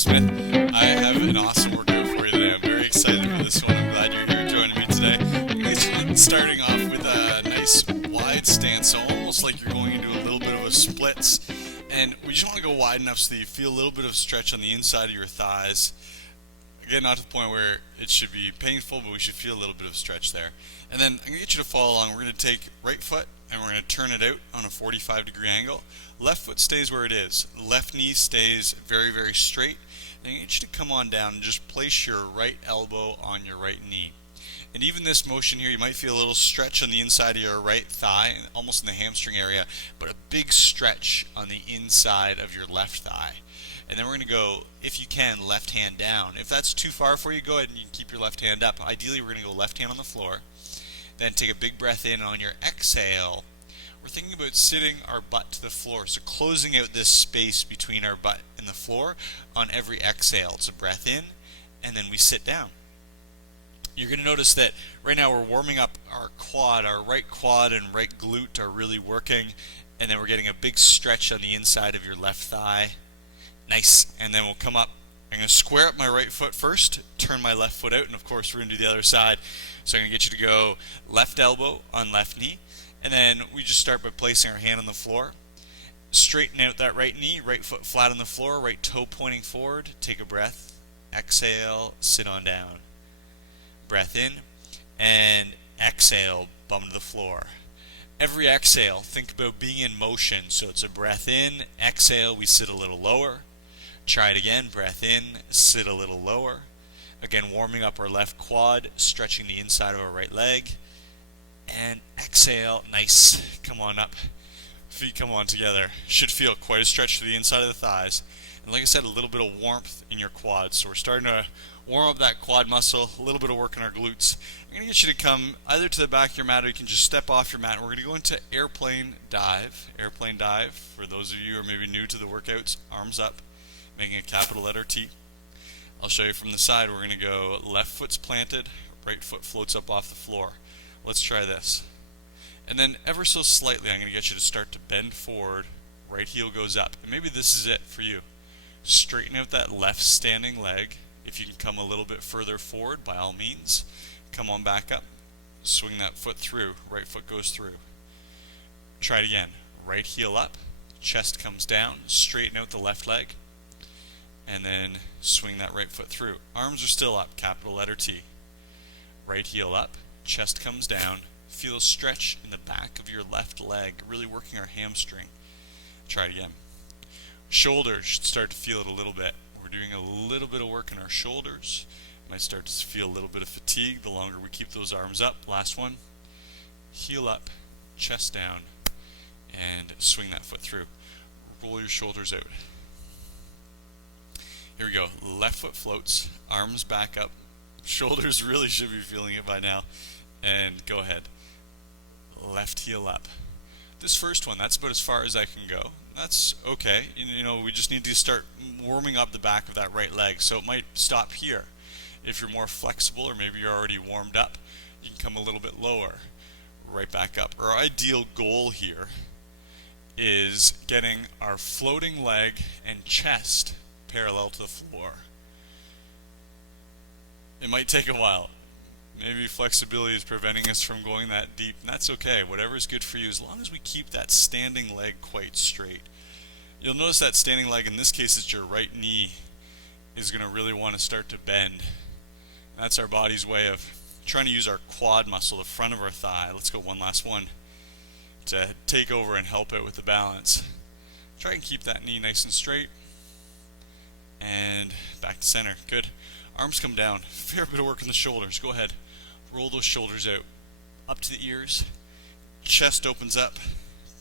Smith. I have an awesome workout for you today. I'm very excited for this one. I'm glad you're here joining me today. Starting off with a nice wide stance, so almost like you're going into a little bit of a splits. And we just want to go wide enough so that you feel a little bit of stretch on the inside of your thighs. Again, not to the point where it should be painful, but we should feel a little bit of stretch there. And then I'm going to get you to follow along. We're going to take right foot and we're going to turn it out on a 45-degree angle. Left foot stays where it is. Left knee stays very, very straight. And I get you to come on down and just place your right elbow on your right knee. And even this motion here, you might feel a little stretch on the inside of your right thigh, almost in the hamstring area, but a big stretch on the inside of your left thigh. And then we're going to go, if you can, left hand down. If that's too far for you, go ahead and you can keep your left hand up. Ideally, we're going to go left hand on the floor. Then take a big breath in. On your exhale, we're thinking about sitting our butt to the floor. So closing out this space between our butt and the floor on every exhale. It's a breath in, and then we sit down. You're going to notice that right now we're warming up our quad. Our right quad and right glute are really working. And then we're getting a big stretch on the inside of your left thigh. Nice. And then we'll come up. I'm going to square up my right foot first, turn my left foot out, and of course we're going to do the other side. So I'm going to get you to go left elbow on left knee. And then we just start by placing our hand on the floor. Straighten out that right knee, right foot flat on the floor, right toe pointing forward. Take a breath. Exhale, sit on down. Breath in, and exhale, bum to the floor. Every exhale, think about being in motion. So it's a breath in, exhale, we sit a little lower. Try it again, breath in, sit a little lower. Again, warming up our left quad, stretching the inside of our right leg. And exhale, nice, come on up. Feet come on together. Should feel quite a stretch to the inside of the thighs. And like I said, a little bit of warmth in your quads. So we're starting to warm up that quad muscle, a little bit of work in our glutes. I'm going to get you to come either to the back of your mat or you can just step off your mat. We're going to go into airplane dive. Airplane dive, for those of you who are maybe new to the workouts, arms up, making a capital letter T. I'll show you from the side. We're going to go left foot's planted, right foot floats up off the floor. Let's try this. And then ever so slightly, I'm going to get you to start to bend forward. Right heel goes up. And maybe this is it for you. Straighten out that left standing leg. If you can come a little bit further forward, by all means, come on back up. Swing that foot through. Right foot goes through. Try it again. Right heel up. Chest comes down. Straighten out the left leg. And then swing that right foot through. Arms are still up. Capital letter T. Right heel up. Chest comes down. Feel a stretch in the back of your left leg, really working our hamstring. Try it again. Shoulders should start to feel it a little bit. We're doing a little bit of work in our shoulders. Might start to feel a little bit of fatigue the longer we keep those arms up. Last one. Heel up, chest down, and swing that foot through. Roll your shoulders out. Here we go. Left foot floats, arms back up. Shoulders really should be feeling it by now. And go ahead. Left heel up. This first one, that's about as far as I can go. That's okay. You know, we just need to start warming up the back of that right leg. So it might stop here. If you're more flexible or maybe you're already warmed up, you can come a little bit lower. Right back up. Our ideal goal here is getting our floating leg and chest parallel to the floor. It might take a while. Maybe flexibility is preventing us from going that deep, and that's okay. Whatever is good for you, as long as we keep that standing leg quite straight. You'll notice that standing leg, in this case it's your right knee, is going to really want to start to bend. That's our body's way of trying to use our quad muscle, the front of our thigh. Let's go one last one to take over and help out with the balance. Try and keep that knee nice and straight. And back to center. Good. Arms come down. Fair bit of work in the shoulders. Go ahead. Roll those shoulders out. Up to the ears. Chest opens up.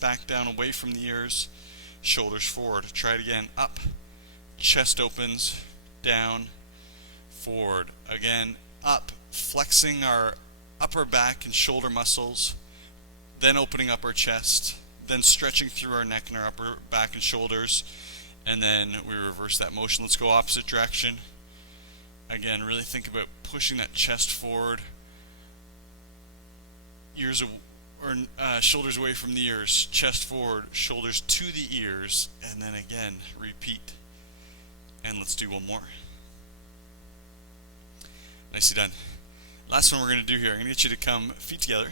Back down away from the ears. Shoulders forward. Try it again. Up. Chest opens. Down. Forward. Again. Up. Flexing our upper back and shoulder muscles. Then opening up our chest. Then stretching through our neck and our upper back and shoulders. And then we reverse that motion. Let's go opposite direction. Again, really think about pushing that chest forward. Shoulders away from the ears, chest forward, shoulders to the ears, and then again, repeat. And let's do one more. Nicely done. Last one we're going to do here, I'm going to get you to come feet together,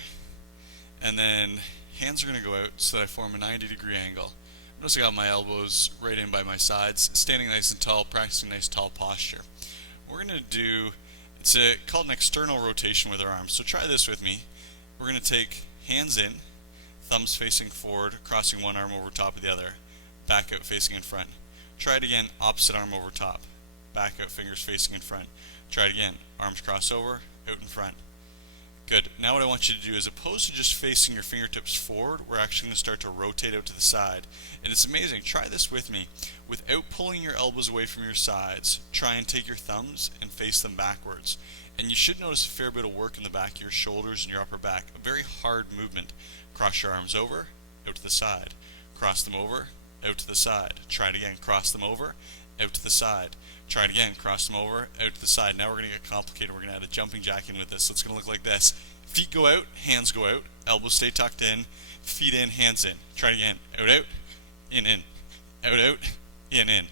and then hands are going to go out so that I form a 90-degree angle. Notice I got my elbows right in by my sides, standing nice and tall, practicing nice tall posture. We're going to do, called an external rotation with our arms. So try this with me. We're going to take hands in, thumbs facing forward, crossing one arm over top of the other, back out facing in front. Try it again, opposite arm over top, back out, fingers facing in front. Try it again, arms cross over, out in front. Good. Now what I want you to do, as opposed to just facing your fingertips forward, we're actually going to start to rotate out to the side. And it's amazing. Try this with me. Without pulling your elbows away from your sides, try and take your thumbs and face them backwards. And you should notice a fair bit of work in the back of your shoulders and your upper back. A very hard movement. Cross your arms over, out to the side. Cross them over, out to the side. Try it again. Cross them over, out to the side. Try it again. Cross them over, out to the side. Now we're going to get complicated. We're going to add a jumping jack in with this. So it's going to look like this. Feet go out, hands go out, elbows stay tucked in, feet in, hands in. Try it again. Out, out, in, in. Out, out, in, in.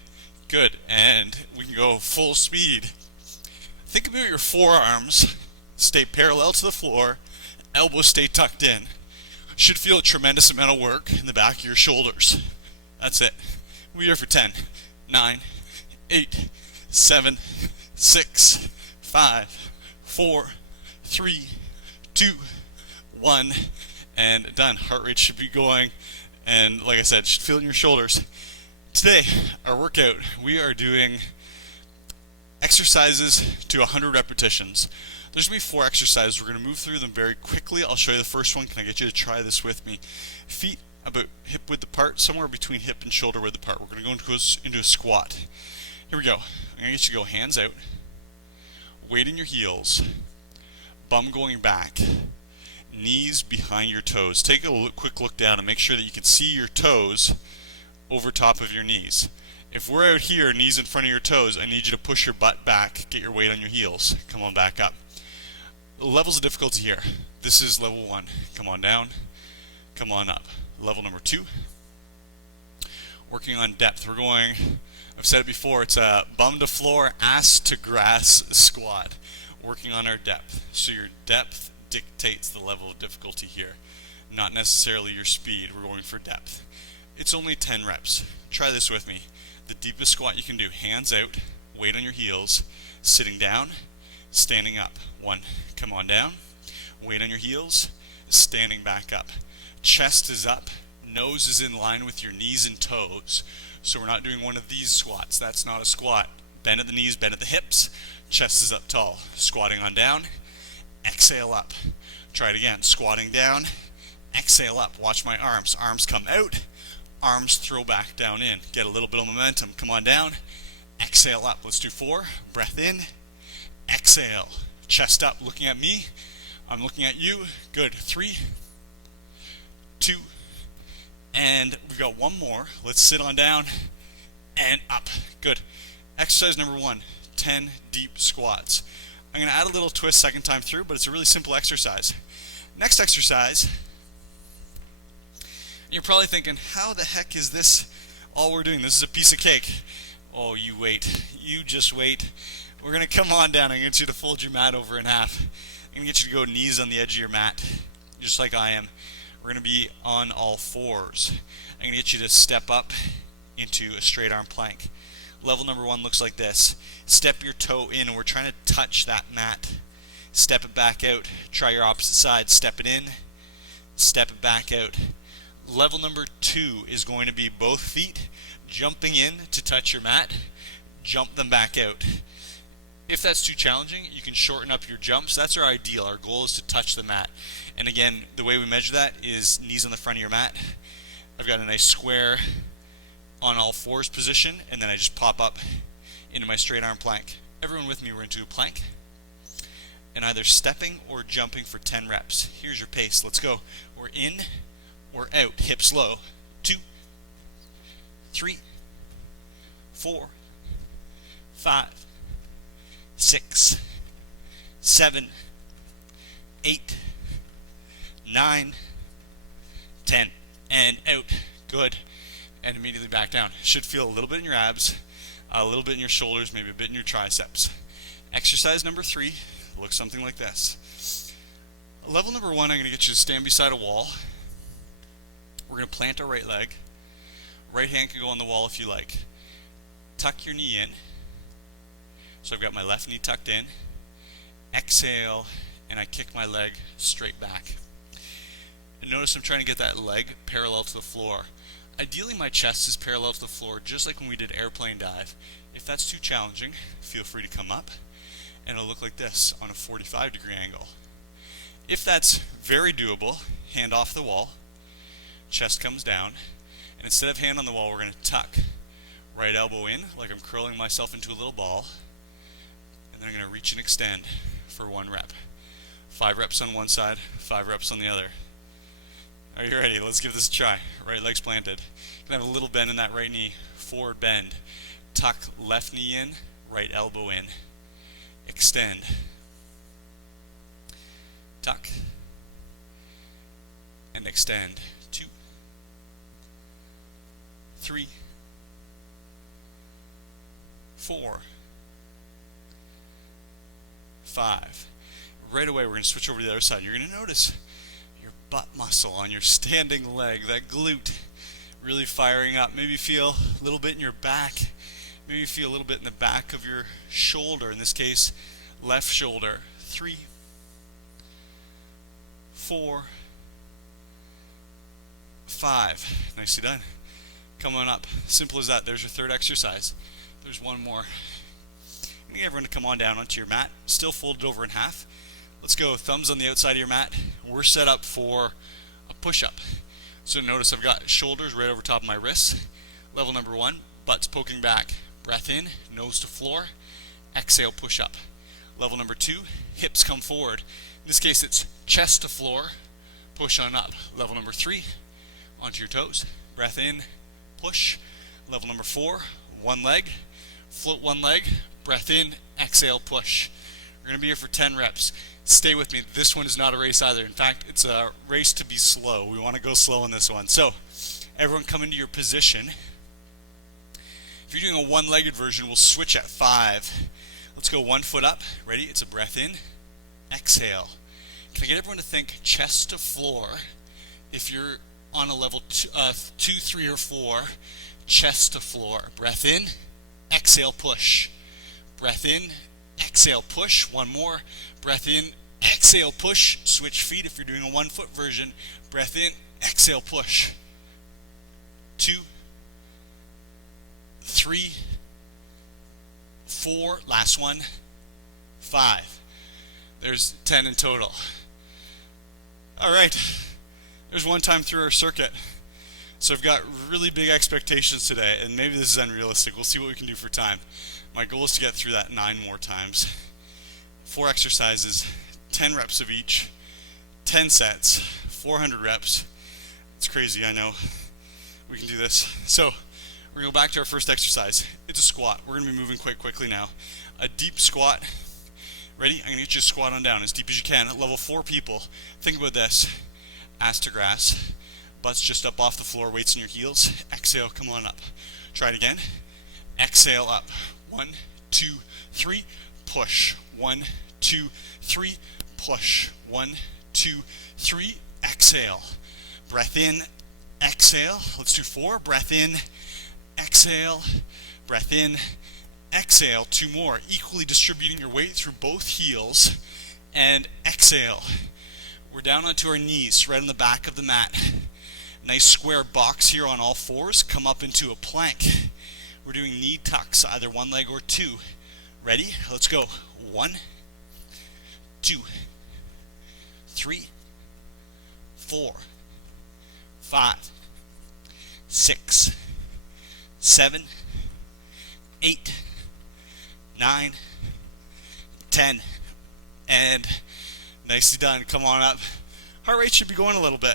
Good. And we can go full speed. Think about your forearms. Stay parallel to the floor. Elbows stay tucked in. Should feel a tremendous amount of work in the back of your shoulders. That's it. We're here for 10, 9, 8, 7, 6, 5, 4, 3, 2, 1, and done. Heart rate should be going, and like I said, should feel in your shoulders. Today, our workout, we are doing exercises to 100 repetitions. There's going to be 4 exercises. We're going to move through them very quickly. I'll show you the first one. Can I get you to try this with me? Feet about hip width apart, somewhere between hip and shoulder width apart. We're going to go into a squat. Here we go. I'm going to get you to go hands out, weight in your heels, bum going back, knees behind your toes. Take a quick look down and make sure that you can see your toes over top of your knees. If we're out here, knees in front of your toes, I need you to push your butt back, get your weight on your heels. Come on back up. The levels of difficulty here. This is level 1. Come on down, come on up. Level number 2. Working on depth. We're going, I've said it before, it's a bum to floor, ass to grass squat. Working on our depth. So your depth dictates the level of difficulty here, not necessarily your speed. We're going for depth. It's only 10 reps. Try this with me. The deepest squat you can do, hands out, weight on your heels, sitting down, standing up. 1, come on down, weight on your heels, standing back up. Chest is up, nose is in line with your knees and toes. So we're not doing one of these squats. That's not a squat. Bend at the knees, bend at the hips, chest is up tall. Squatting on down, exhale up. Try it again. Squatting down, exhale up. Watch my arms. Arms come out, arms throw back down in. Get a little bit of momentum. Come on down, exhale up. Let's do 4. Breath in, exhale. Chest up, looking at me. I'm looking at you. Good. 3, 2, and we got one more. Let's sit on down and up. Good. Exercise number 1, 10 deep squats. I'm going to add a little twist second time through, but it's a really simple exercise. Next exercise, you're probably thinking, how the heck is this all we're doing? This is a piece of cake. Oh, you wait. You just wait. We're going to come on down. I'm going to get you to fold your mat over in half. I'm going to get you to go knees on the edge of your mat, just like I am. We're going to be on all 4s. I'm going to get you to step up into a straight arm plank. Level number 1 looks like this. Step your toe in, and we're trying to touch that mat. Step it back out. Try your opposite side. Step it in. Step it back out. Level number 2 is going to be both feet jumping in to touch your mat. Jump them back out. If that's too challenging, you can shorten up your jumps. That's our ideal. Our goal is to touch the mat. And again, the way we measure that is knees on the front of your mat. I've got a nice square on all 4s position, and then I just pop up into my straight arm plank. Everyone with me, we're into a plank. And either stepping or jumping for 10 reps. Here's your pace. Let's go. We're in, we're out. Hips low. 2, 3, 4, 5, 6, 7, 8, 9, 10, and out. Good. And immediately back down. Should feel a little bit in your abs. a little bit in your shoulders, maybe a bit in your triceps. Exercise number 3 looks something like this. Level number 1, I'm going to get you to stand beside a wall. We're going to plant our right leg. Right hand can go on the wall if you like. Tuck your knee in. So I've got my left knee tucked in. Exhale, and I kick my leg straight back. And notice I'm trying to get that leg parallel to the floor. Ideally my chest is parallel to the floor, just like when we did airplane dive. If that's too challenging, feel free to come up, and it'll look like this on a 45-degree angle. If that's very doable, hand off the wall, chest comes down, and instead of hand on the wall, we're going to tuck. Right elbow in, like I'm curling myself into a little ball, and then I'm going to reach and extend for 1 rep. 5 reps on one side, 5 reps on the other. Are you ready? Let's give this a try. Right leg's planted. You can have a little bend in that right knee. Forward bend. Tuck left knee in, right elbow in. Extend. Tuck. And extend. 2, 3, 4, 5. Right away we're going to switch over to the other side. You're going to notice your butt muscle on your standing leg, that glute, really firing up. Maybe feel a little bit in your back. Maybe feel a little bit in the back of your shoulder. In this case, left shoulder. 3, 4, 5. Nicely done. Come on up. Simple as that. There's your 3rd exercise. There's one more. I need everyone to come on down onto your mat, still folded over in half. Let's go thumbs on the outside of your mat. We're set up for a push-up. So notice I've got shoulders right over top of my wrists. Level number 1, butt's poking back. Breath in, nose to floor. Exhale, push up. Level number 2, hips come forward. In this case, it's chest to floor, push on up. Level number 3, onto your toes. Breath in, push. Level number 4, 1 leg, float 1 leg. Breath in, exhale, push. We're going to be here for 10 reps. Stay with me. This one is not a race either. In fact, it's a race to be slow. We want to go slow in this one. So, everyone come into your position. If you're doing a 1-legged version, we'll switch at 5. Let's go 1 foot up. Ready? It's a breath in, exhale. Can I get everyone to think chest to floor? If you're on a level 2, 3, or 4, chest to floor. Breath in, exhale, push. Breath in, exhale, push. 1 more. Breath in, exhale, push. Switch feet if you're doing a 1-foot version. Breath in, exhale, push. 2, 3, 4. Last one. 5. There's 10 in total. All right. There's one time through our circuit. So I've got really big expectations today, and maybe this is unrealistic. We'll see what we can do for time. My goal is to get through that 9 more times. 4 exercises, 10 reps of each, 10 sets, 400 reps. It's crazy, I know. We can do this. So we're going to go back to our first exercise. It's a squat. We're going to be moving quite quickly now. A deep squat. Ready? I'm going to get you to squat on down as deep as you can. At level 4 people, think about this. Ass to grass. Butt's just up off the floor, weights in your heels. Exhale, come on up. Try it again. Exhale up. 1, 2, 3, push. 1, 2, 3, push. 1, 2, 3, exhale. Breath in, exhale. Let's do 4. Breath in, exhale. Breath in, exhale. 2 more. Equally distributing your weight through both heels. And exhale. We're down onto our knees, right on the back of the mat. Nice square box here on all 4s. Come up into a plank. We're doing knee tucks, either 1 leg or 2. Ready? Let's go. 1, 2, 3, 4, 5, 6, 7, 8, 9, 10. And nicely done. Come on up. Heart rate should be going a little bit.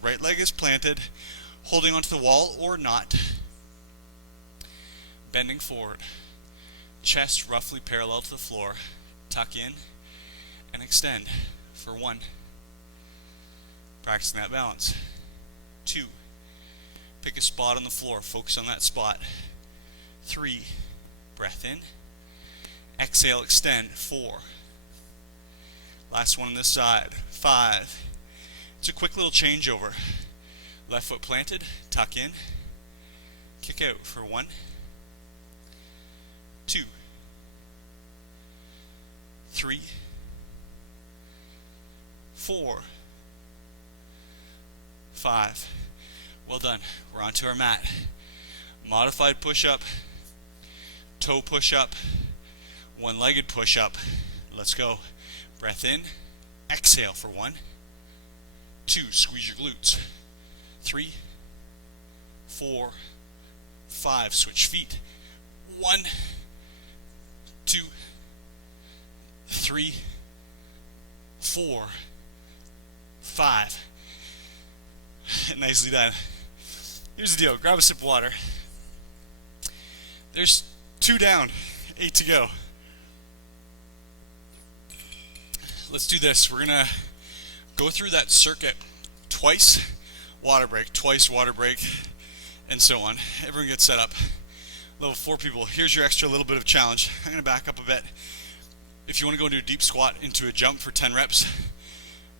Right leg is planted, holding onto the wall or not. Bending forward. Chest roughly parallel to the floor. Tuck in and extend for 1. Practicing that balance. 2. Pick a spot on the floor. Focus on that spot. 3, Breath in. Exhale, extend. 4. Last one on this side. 5. It's a quick little changeover. Left foot planted, tuck in, kick out for 1, 2, 3, 4, 5. Well done. We're onto our mat. Modified push-up, toe push-up, one-legged push-up. Let's go. Breath in, exhale for 1, 2, squeeze your glutes. 3, 4, 5. Switch feet. 1, 2, 3, 4, 5. Nicely done. Here's the deal. Grab a sip of water. There's 2 down, 8 to go. Let's do this. We're going to go through that circuit twice. Water break, twice water break, and so on. Everyone gets set up. Level 4 people, here's your extra little bit of challenge. I'm going to back up a bit. If you want to go into a deep squat into a jump for 10 reps,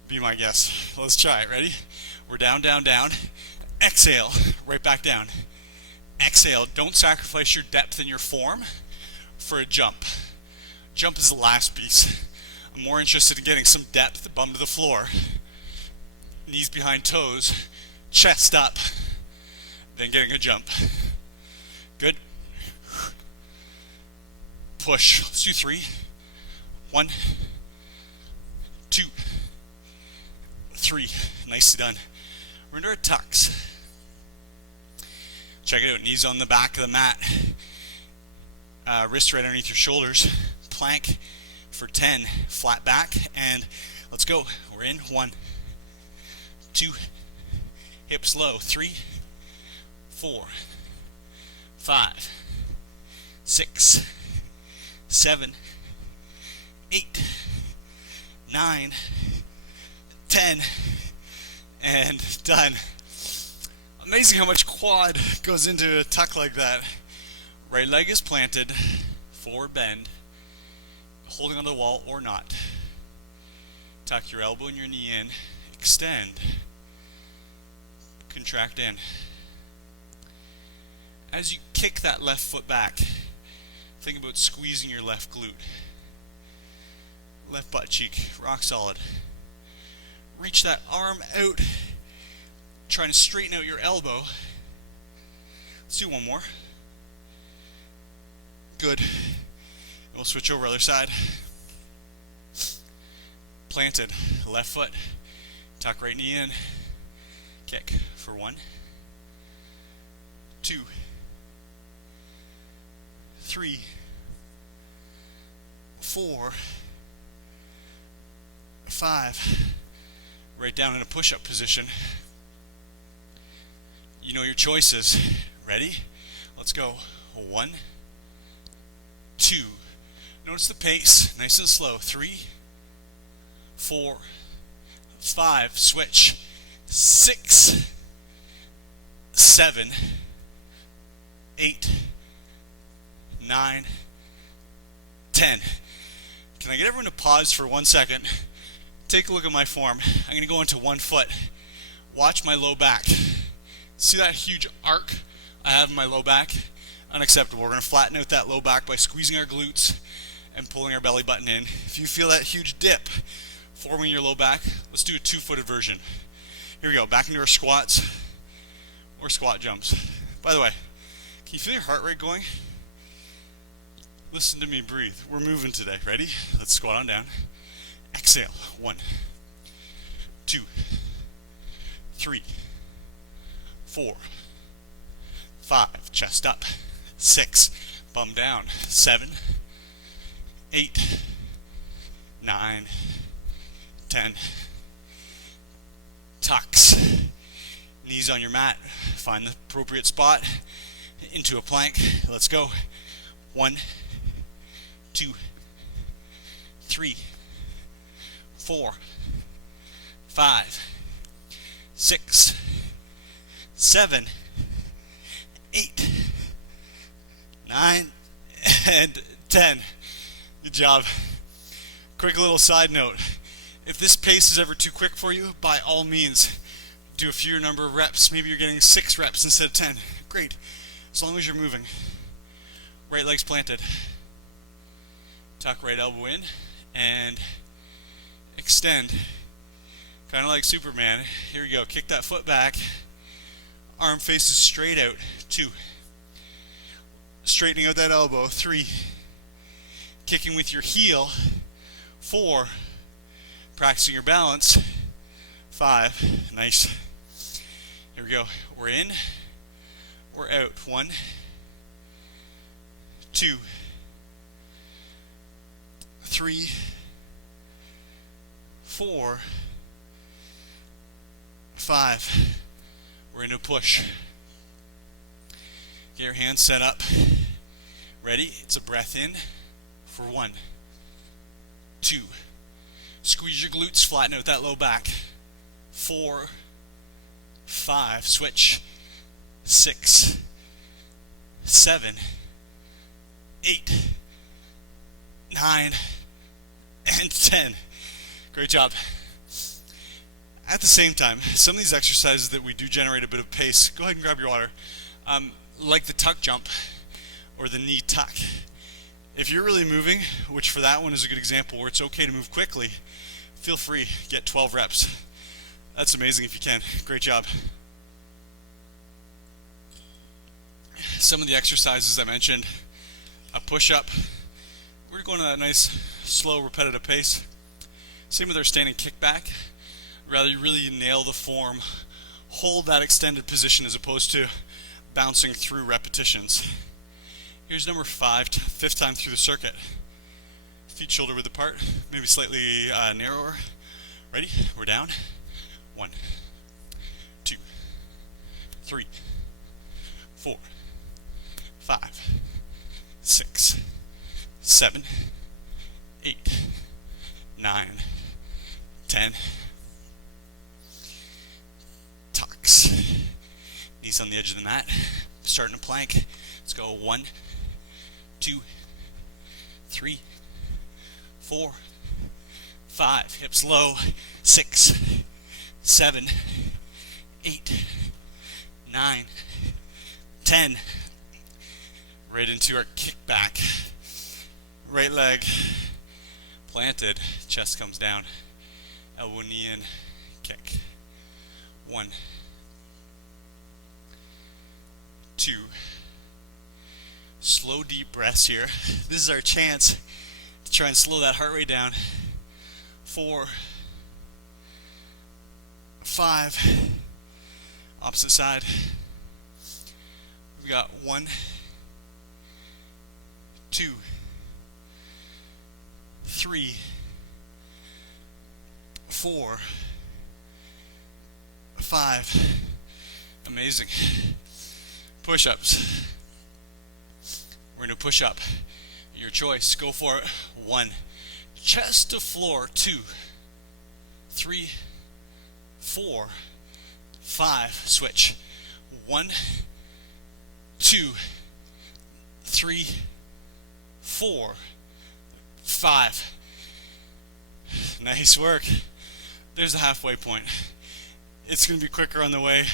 be my guest. Let's try it. Ready? We're down, down, down. Exhale, right back down. Exhale, don't sacrifice your depth and your form for a jump. Jump is the last piece. I'm more interested in getting some depth, bum to the floor, knees behind toes, chest up, then getting a jump. Good. Push. Let's do 3. 1, 2, 3. Nicely done. We're into our tucks. Check it out. Knees on the back of the mat. Wrists right underneath your shoulders. Plank for 10. Flat back. And let's go. We're in. 1, 2, hips low. 3, 4, 5, 6, 7, 8, 9, 10, and done. Amazing how much quad goes into a tuck like that. Right leg is planted, forward bend, holding on the wall or not. Tuck your elbow and your knee in, extend, contract in. As you kick that left foot back, think about squeezing your left glute. Left butt cheek, rock solid. Reach that arm out, trying to straighten out your elbow. Let's do one more. Good. We'll switch over other side. Planted, left foot, tuck right knee in, kick for 1, 2, 3, 4, 5. Right down in a push-up position. You know your choices. Ready? Let's go. 1, 2. Notice the pace. Nice and slow. 3, 4, 5. Switch. 6, 7, 8, 9, 10. Can I get everyone to pause for 1 second? Take a look at my form. I'm going to go into one foot. Watch my low back. See that huge arc I have in my low back? Unacceptable. We're going to flatten out that low back by squeezing our glutes and pulling our belly button in. If you feel that huge dip forming your low back, let's do a 2-footed version. Here we go. Back into our squats or squat jumps. By the way, can you feel your heart rate going? Listen to me breathe. We're moving today. Ready? Let's squat on down. Exhale. 1, 2, 3, 4, 5. Chest up. 6. Bum down. 7, 8, 9, 10. Tucks. Knees on your mat. Find the appropriate spot. Into a plank. Let's go. 1, 2, 3, 4, 5, 6, 7, 8, 9, and 10. Good job. Quick little side note. If this pace is ever too quick for you, by all means, do a fewer number of reps. Maybe you're getting 6 reps instead of 10. Great. As long as you're moving. Right leg's planted. Tuck right elbow in and extend. Kind of like Superman. Here we go. Kick that foot back. Arm faces straight out. 2. Straightening out that elbow. 3. Kicking with your heel. 4. Practicing your balance. 5. Nice. Here we go. We're in. We're out. 1. 2. 3. 4. 5. We're into a push. Get your hands set up. Ready? It's a breath in for 1. 2. Squeeze your glutes, flatten out that low back. 4. 5. Switch. 6. 7. 8. 9. And 10. Great job. At the same time, some of these exercises that we do generate a bit of pace, go ahead and grab your water, like the tuck jump or the knee tuck. If you're really moving, which for that one is a good example where it's okay to move quickly, feel free, get 12 reps. That's amazing if you can. Great job. Some of the exercises I mentioned, a push-up, we're going at a nice, slow, repetitive pace. Same with our standing kickback. Rather, you really nail the form, hold that extended position as opposed to bouncing through repetitions. Here's number 5, 5th time through the circuit. Feet shoulder width apart, maybe slightly narrower. Ready? We're down. 1, 2, 3, 4, 5, 6, 7, 8, 9, 10. Tucks. Knees on the edge of the mat. Starting a plank. Let's go. 1, 2, 3, 4, 5. Hips low. 6, 7, 8, 9, 10. Right into our kickback. Right leg planted. Chest comes down. Elbow, knee in. Kick. 1, 2. Slow, deep breaths here. This is our chance to try and slow that heart rate down. 4, 5. Opposite side. We got 1, 2, 3, 4, 5. Amazing. Push-ups. We're going to push up. Your choice. Go for it. 1. Chest to floor. 2, 3, 4, 5. Switch. 1, 2, 3, 4, 5. Nice work. There's the halfway point. It's going to be quicker on the way,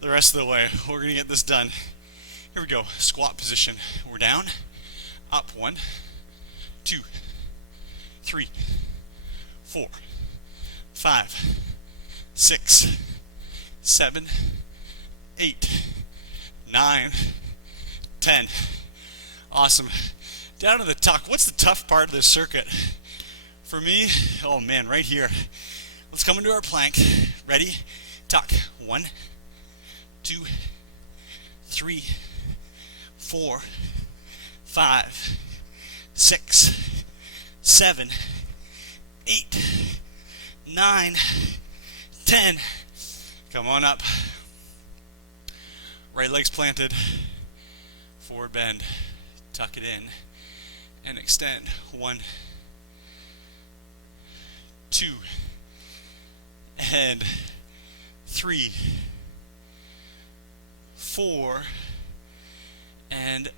the rest of the way. We're going to get this done. Here we go. Squat position. We're down. Up. 1, 2, 3, 4, 5, 6, 7, 8, 9, 10. Awesome. Down to the tuck. What's the tough part of this circuit? For me, oh man, right here. Let's come into our plank. Ready? Tuck. 1, 2, 3, 4, 5, 6, 7, 8, 9, 10. Come on up. Right leg's planted. Forward bend. Tuck it in. And extend. 1, 2, and 3, 4, and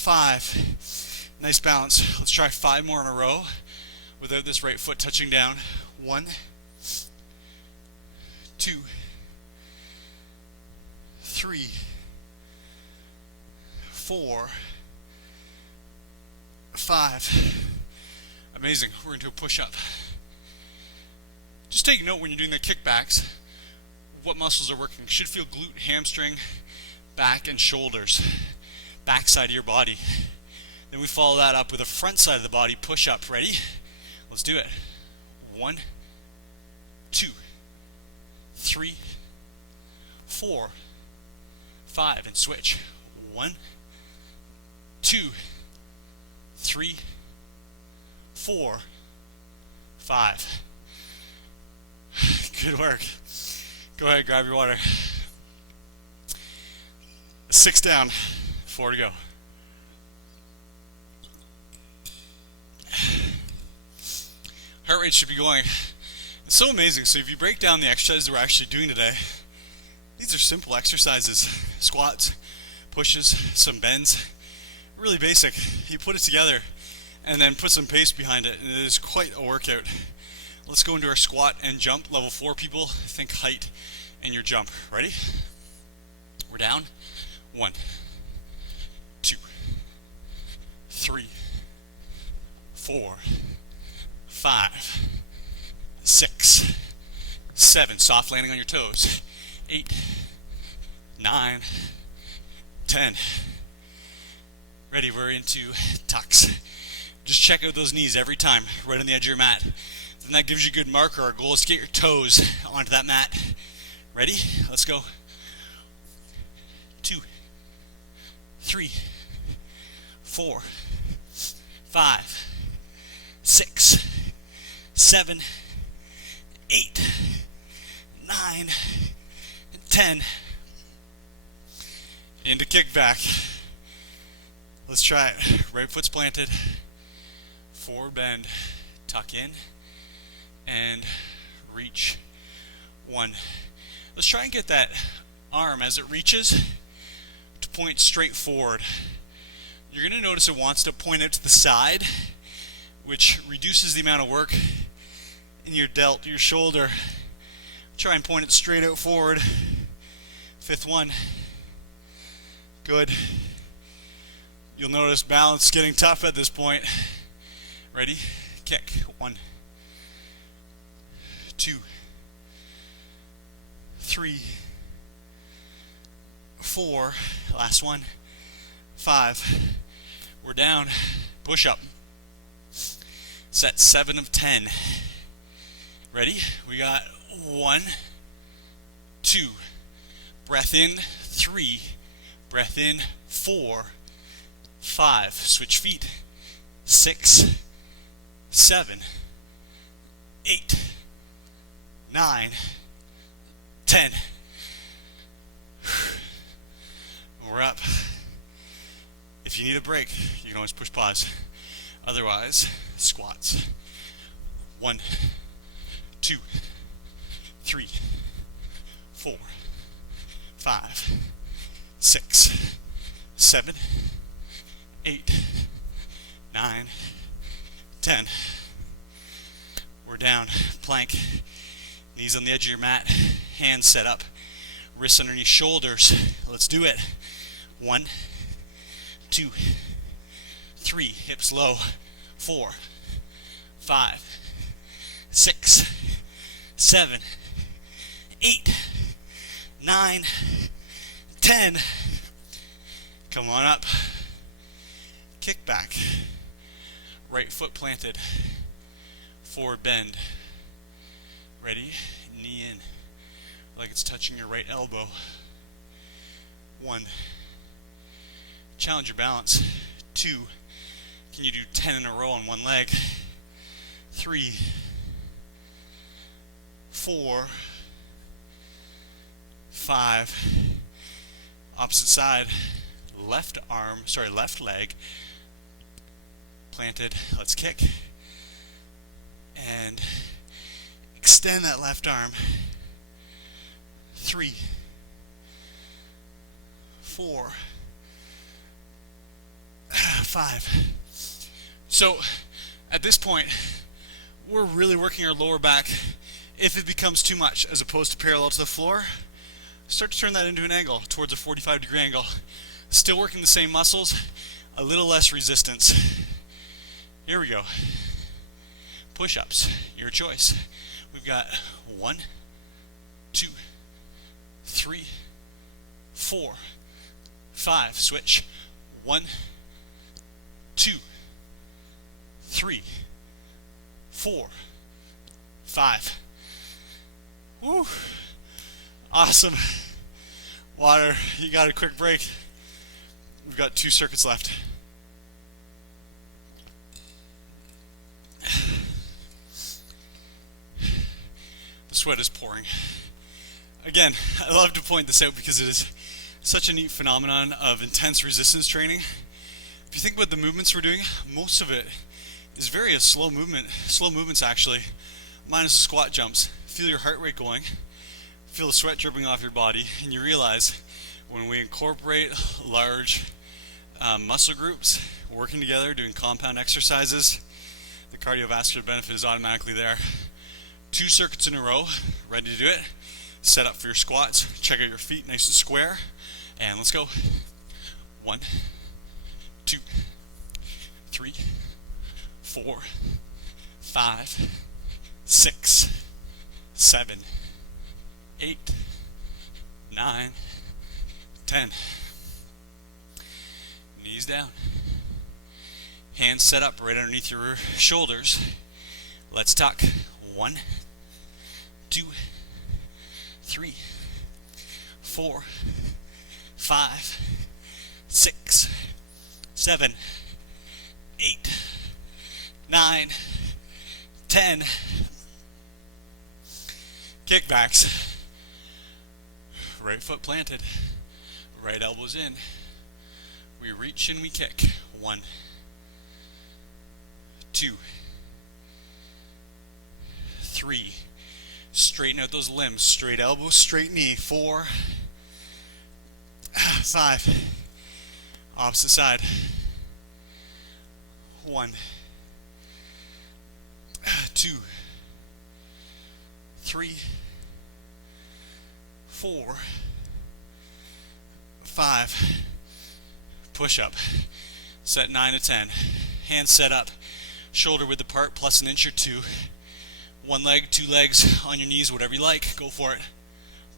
5. Nice balance. Let's try 5 more in a row without this right foot touching down. 1, 2, 3, 4, 5. Amazing. We're going to do a push-up. Just take note when you're doing the kickbacks, what muscles are working. Should feel glute, hamstring, back, and shoulders. Back side of your body. Then we follow that up with a front side of the body push-up. Ready? Let's do it. 1, 2, 3, 4, 5, and switch. 1, 2, 3, 4, 5. Good work. Go ahead, grab your water. 6 down, 4 to go. Heart rate should be going. It's so amazing. So if you break down the exercises we're actually doing today, these are simple exercises. Squats, pushes, some bends. Really basic. You put it together and then put some pace behind it, and it is quite a workout. Let's go into our squat and jump. Level 4 people, think height and your jump. Ready? We're down. 1, 2, 3, 4, 5, 6, 7. Soft landing on your toes. 8, 9, 10. Ready, we're into tucks. Just check out those knees every time, right on the edge of your mat. Then that gives you a good marker. Our goal is to get your toes onto that mat. Ready? Let's go. 2, 3, 4, 5, 6, 7, 8, 9, 10. Into kickback. Let's try it. Right foot's planted. Forward bend. Tuck in. And reach. 1. Let's try and get that arm as it reaches to point straight forward. You're going to notice it wants to point out to the side, which reduces the amount of work in your delt, your shoulder. Try and point it straight out forward. 5th one. Good. You'll notice balance getting tough at this point. Ready? Kick. 1, 2, 3, 4. Last one. 5. We're down. Push up. Set 7 of 10. Ready? We got 1, 2. Breath in. 3. Breath in. 4, 5. Switch feet. 6, 7, 8, 9, 10. We're up. If you need a break, you can always push pause. Otherwise, squats. 1, 2, 3, 4, 5, 6, 7, 8, 9, 10. We're down. Plank. Knees on the edge of your mat. Hands set up. Wrists underneath shoulders. Let's do it. 1, 2, 3. Hips low. 4, 5, 6, 7, 8, 9, 10. Come on up. Kick back. Right foot planted. Forward bend. Ready? Knee in. Like it's touching your right elbow. 1. Challenge your balance. 2. Can you do 10 in a row on one leg? 3, 4, 5. Opposite side. Left leg planted. Let's kick. And extend that left arm. 3, 4, 5. So at this point, we're really working our lower back. If it becomes too much, as opposed to parallel to the floor, start to turn that into an angle, towards a 45-degree angle. Still working the same muscles, a little less resistance. Here we go. Push-ups, your choice. We've got 1, 2, 3, 4, 5. Switch. 1, 2, 3, 4, 5. Woo! Awesome. Water, you got a quick break. We've got 2 circuits left. The sweat is pouring. Again, I love to point this out because it is such a neat phenomenon of intense resistance training. If you think about the movements we're doing, most of it is very slow movements actually, minus the squat jumps. Feel your heart rate going, feel the sweat dripping off your body, and you realize when we incorporate large muscle groups working together, doing compound exercises, the cardiovascular benefit is automatically there. 2 circuits in a row, ready to do it. Set up for your squats. Check out your feet nice and square. And let's go. 1, 2, 3, 4, 5, 6, 7, 8, 9, 10. Knees down. Hands set up right underneath your shoulders. Let's tuck. 1, 2, 3, 4, 5, 6, 7, 8, 9, 10. Kickbacks. Right foot planted, right elbows in. We reach and we kick. 1, 2, 3. Straighten out those limbs. Straight elbow, straight knee. 4, 5. Opposite side. 1, 2, 3, 4, 5. Push up. Set 9 to 10. Hands set up. Shoulder width apart plus an inch or 2. 1 leg, 2 legs on your knees, whatever you like. Go for it.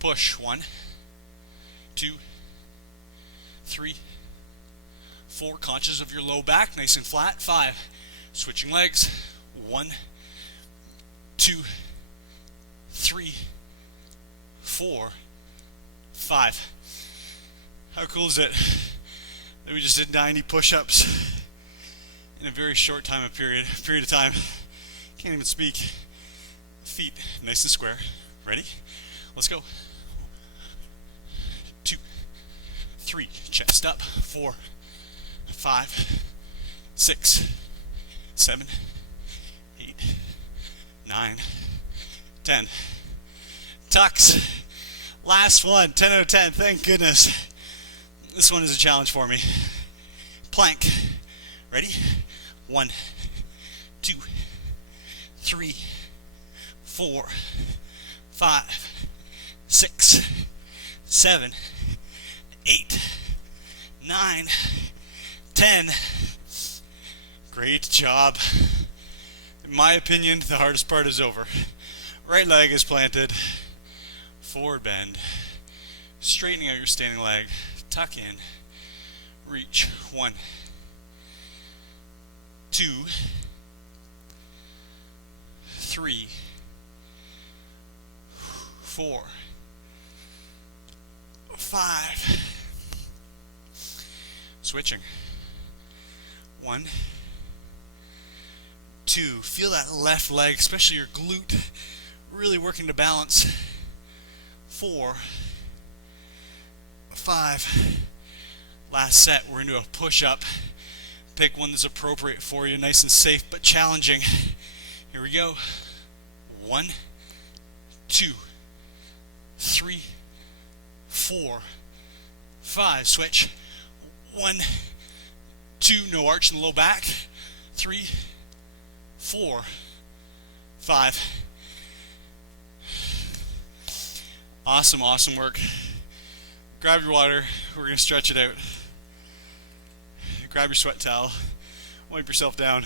Push. 1, 2, 3, 4. Conscious of your low back, nice and flat. 5. Switching legs. 1, 2, 3, 4, 5. How cool is it that we just did 90 push-ups in a very short period of time? Can't even speak. Feet nice and square. Ready? Let's go. 2, 3. Chest up. 4, 5, 6, 7, 8, 9, 10. Tucks. Last one. 10 out of 10. Thank goodness. This one is a challenge for me. Plank. Ready? 1, 2, 3, 4, 5, 6, 7, 8, 9, 10. Great job. In my opinion, the hardest part is over. Right leg is planted. Forward bend. Straightening out your standing leg. Tuck in. Reach. 1, 2, 3, 4, 5. Switching. 1, 2. Feel that left leg, especially your glute, really working to balance. 4, 5. Last set, we're into a push-up. Pick one that's appropriate for you, nice and safe but challenging. Here we go. 1, 2, 3, 4, 5. Switch. 1, 2, no arch in the low back. 3, 4, 5. Awesome, awesome work. Grab your water. We're going to stretch it out. Grab your sweat towel. Wipe yourself down.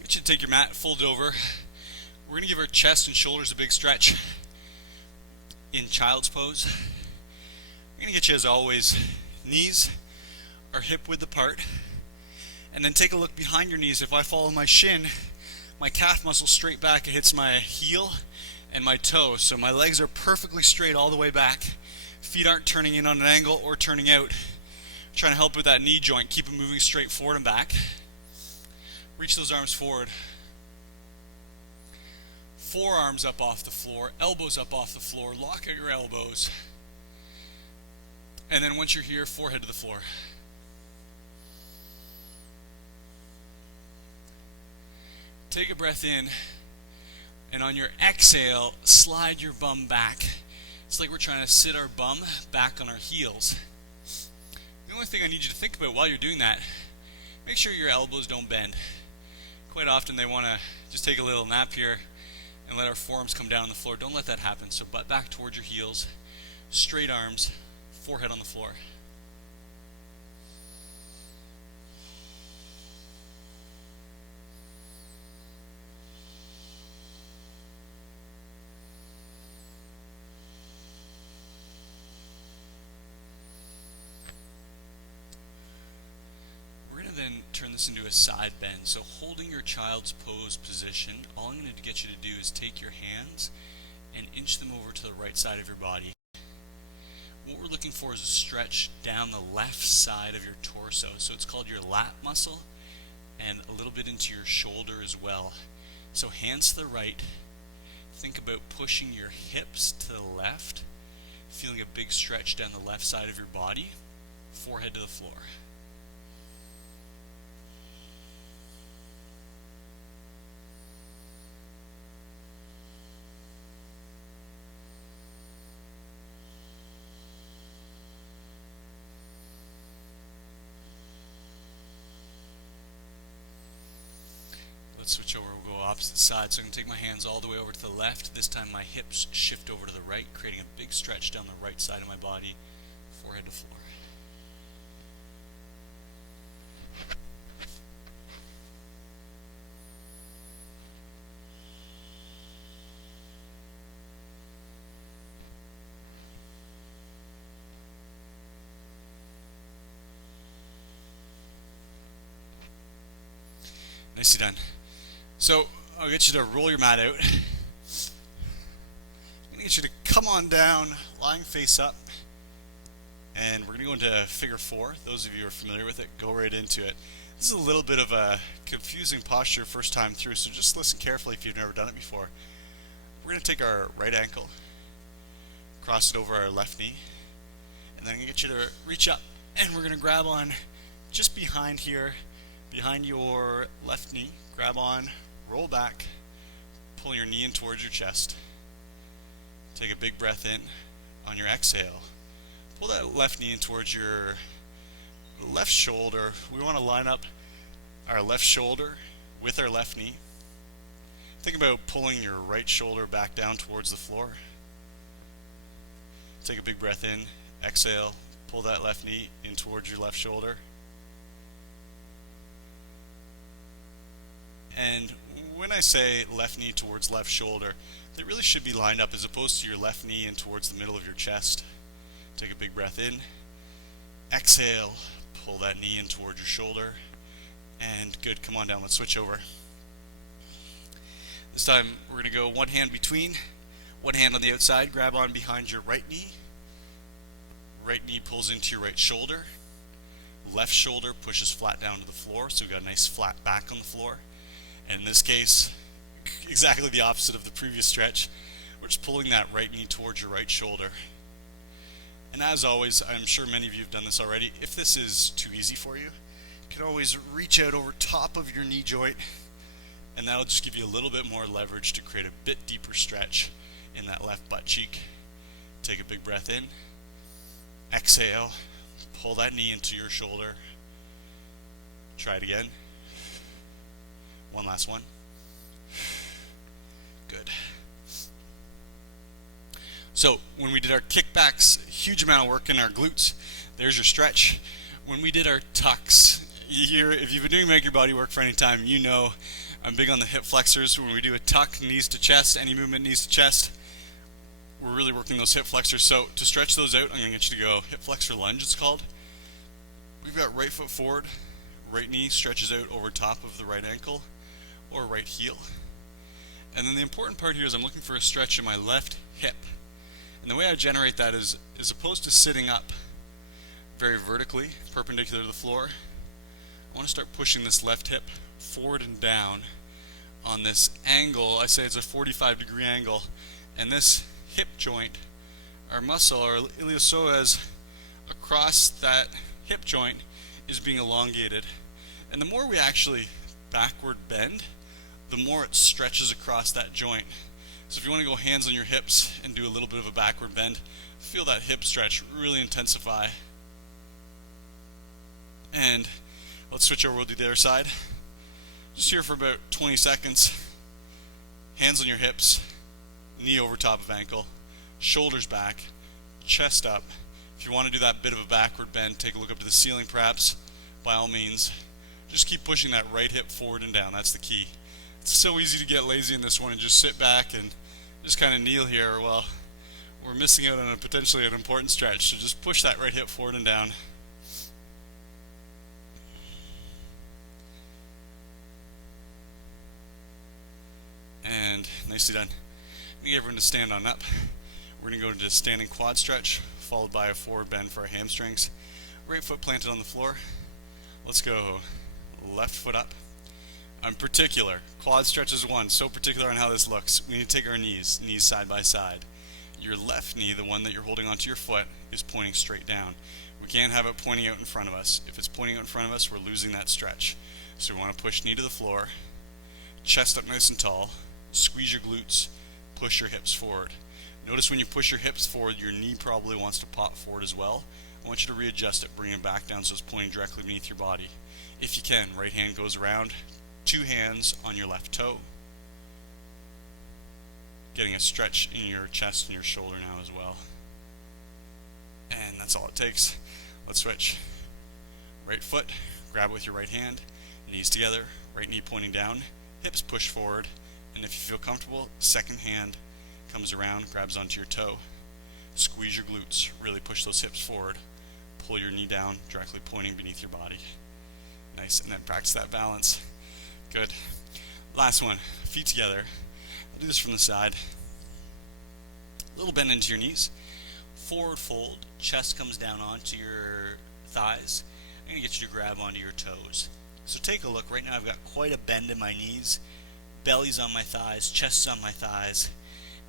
Get you to take your mat, fold it over. We're going to give our chest and shoulders a big stretch in child's pose. I'm going to get you, as always, knees are hip width apart. And then take a look behind your knees. If I follow my shin, my calf muscle straight back, it hits my heel and my toe. So my legs are perfectly straight all the way back. Feet aren't turning in on an angle or turning out. I'm trying to help with that knee joint. Keep it moving straight forward and back. Reach those arms forward. Forearms up off the floor, elbows up off the floor. Lock out your elbows. And then once you're here, forehead to the floor. Take a breath in, and on your exhale, slide your bum back. It's like we're trying to sit our bum back on our heels. The only thing I need you to think about while you're doing that, make sure your elbows don't bend. Quite often they want to just take a little nap here and let our forearms come down on the floor. Don't let that happen. So butt back towards your heels, straight arms, forehead on the floor. Then turn this into a side bend. So holding your child's pose position, all I'm going to get you to do is take your hands and inch them over to the right side of your body. What we're looking for is a stretch down the left side of your torso. So it's called your lat muscle, and a little bit into your shoulder as well. So hands to the right. Think about pushing your hips to the left, feeling a big stretch down the left side of your body, forehead to the floor. Let's switch over, we'll go opposite side. So I'm going to take my hands all the way over to the left. This time my hips shift over to the right, creating a big stretch down the right side of my body, forehead to floor. Nicely done. So I'll get you to roll your mat out. I'm going to get you to come on down, lying face up. And we're going to go into figure 4. Those of you who are familiar with it, go right into it. This is a little bit of a confusing posture first time through, so just listen carefully if you've never done it before. We're going to take our right ankle, cross it over our left knee, and then I'm going to get you to reach up, and we're going to grab on just behind here, behind your left knee. Grab on, roll back, pull your knee in towards your chest. Take a big breath in. On your exhale, pull that left knee in towards your left shoulder. We want to line up our left shoulder with our left knee. Think about pulling your right shoulder back down towards the floor. Take a big breath in, exhale, pull that left knee in towards your left shoulder. And when I say left knee towards left shoulder, they really should be lined up as opposed to your left knee in towards the middle of your chest. Take a big breath in, exhale, pull that knee in towards your shoulder, and good, come on down, let's switch over. This time we're going to go one hand between, one hand on the outside, grab on behind your right knee pulls into your right shoulder, left shoulder pushes flat down to the floor, so we've got a nice flat back on the floor. And in this case, exactly the opposite of the previous stretch. We're just pulling that right knee towards your right shoulder. And as always, I'm sure many of you have done this already. If this is too easy for you, you can always reach out over top of your knee joint, and that'll just give you a little bit more leverage to create a bit deeper stretch in that left butt cheek. Take a big breath in. Exhale. Pull that knee into your shoulder. Try it again. One last one. Good. So when we did our kickbacks, huge amount of work in our glutes. There's your stretch. When we did our tucks, if you've been doing Make Your Body Work for any time, you know I'm big on the hip flexors. When we do a tuck, knees to chest, any movement knees to chest, we're really working those hip flexors. So to stretch those out, I'm going to get you to go hip flexor lunge, it's called. We've got right foot forward, right knee stretches out over top of the right ankle or right heel. And then the important part here is I'm looking for a stretch in my left hip. And the way I generate that is, as opposed to sitting up very vertically, perpendicular to the floor, I want to start pushing this left hip forward and down on this angle. I say it's a 45-degree angle. And this hip joint, our muscle, our iliopsoas across that hip joint is being elongated. And the more we actually backward bend, the more it stretches across that joint. So if you want to go hands on your hips and do a little bit of a backward bend, feel that hip stretch really intensify. And let's switch over, we'll do the other side. Just here for about 20 seconds. Hands on your hips, knee over top of ankle, shoulders back, chest up. If you want to do that bit of a backward bend, take a look up to the ceiling perhaps, by all means. Just keep pushing that right hip forward and down, that's the key. It's so easy to get lazy in this one and just sit back and just kind of kneel here. Well, we're missing out on a potentially an important stretch, so just push that right hip forward and down. And nicely done. I'm going to get everyone to stand on up. We're going to go into standing quad stretch, followed by a forward bend for our hamstrings. Right foot planted on the floor. Let's go left foot up. I'm particular. Quad stretch is one. So particular on how this looks. We need to take our knees side by side. Your left knee, the one that you're holding onto your foot, is pointing straight down. We can't have it pointing out in front of us. If it's pointing out in front of us, we're losing that stretch. So we want to push knee to the floor, chest up nice and tall, squeeze your glutes, push your hips forward. Notice when you push your hips forward, your knee probably wants to pop forward as well. I want you to readjust it, bring it back down so it's pointing directly beneath your body. If you can, right hand goes around, two hands on your left toe. Getting a stretch in your chest and your shoulder now as well. And that's all it takes. Let's switch. Right foot, grab it with your right hand, knees together, right knee pointing down, hips push forward, and if you feel comfortable, second hand comes around, grabs onto your toe. Squeeze your glutes, really push those hips forward, pull your knee down, directly pointing beneath your body. Nice, and then practice that balance. Good. Last one, feet together. I'll do this from the side. A little bend into your knees. Forward fold, chest comes down onto your thighs. I'm going to get you to grab onto your toes. So take a look. Right now I've got quite a bend in my knees. Belly's on my thighs, chest's on my thighs,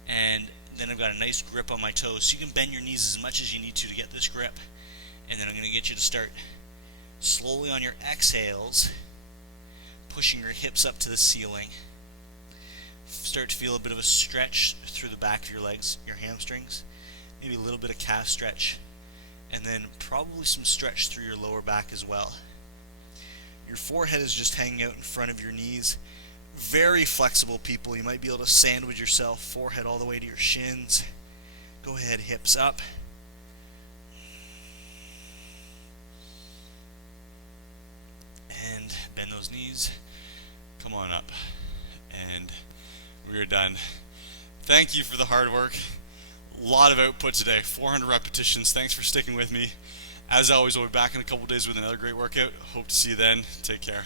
and then I've got a nice grip on my toes. So you can bend your knees as much as you need to get this grip. And then I'm going to get you to start slowly on your exhales, pushing your hips up to the ceiling. Start to feel a bit of a stretch through the back of your legs, your hamstrings, maybe a little bit of calf stretch, and then probably some stretch through your lower back as well. Your forehead is just hanging out in front of your knees. Very flexible, people. You might be able to sandwich yourself, forehead all the way to your shins. Go ahead, hips up. And bend those knees. Come on up. And we're done. Thank you for the hard work. A lot of output today. 400 repetitions. Thanks for sticking with me. As always, we'll be back in a couple days with another great workout. Hope to see you then. Take care.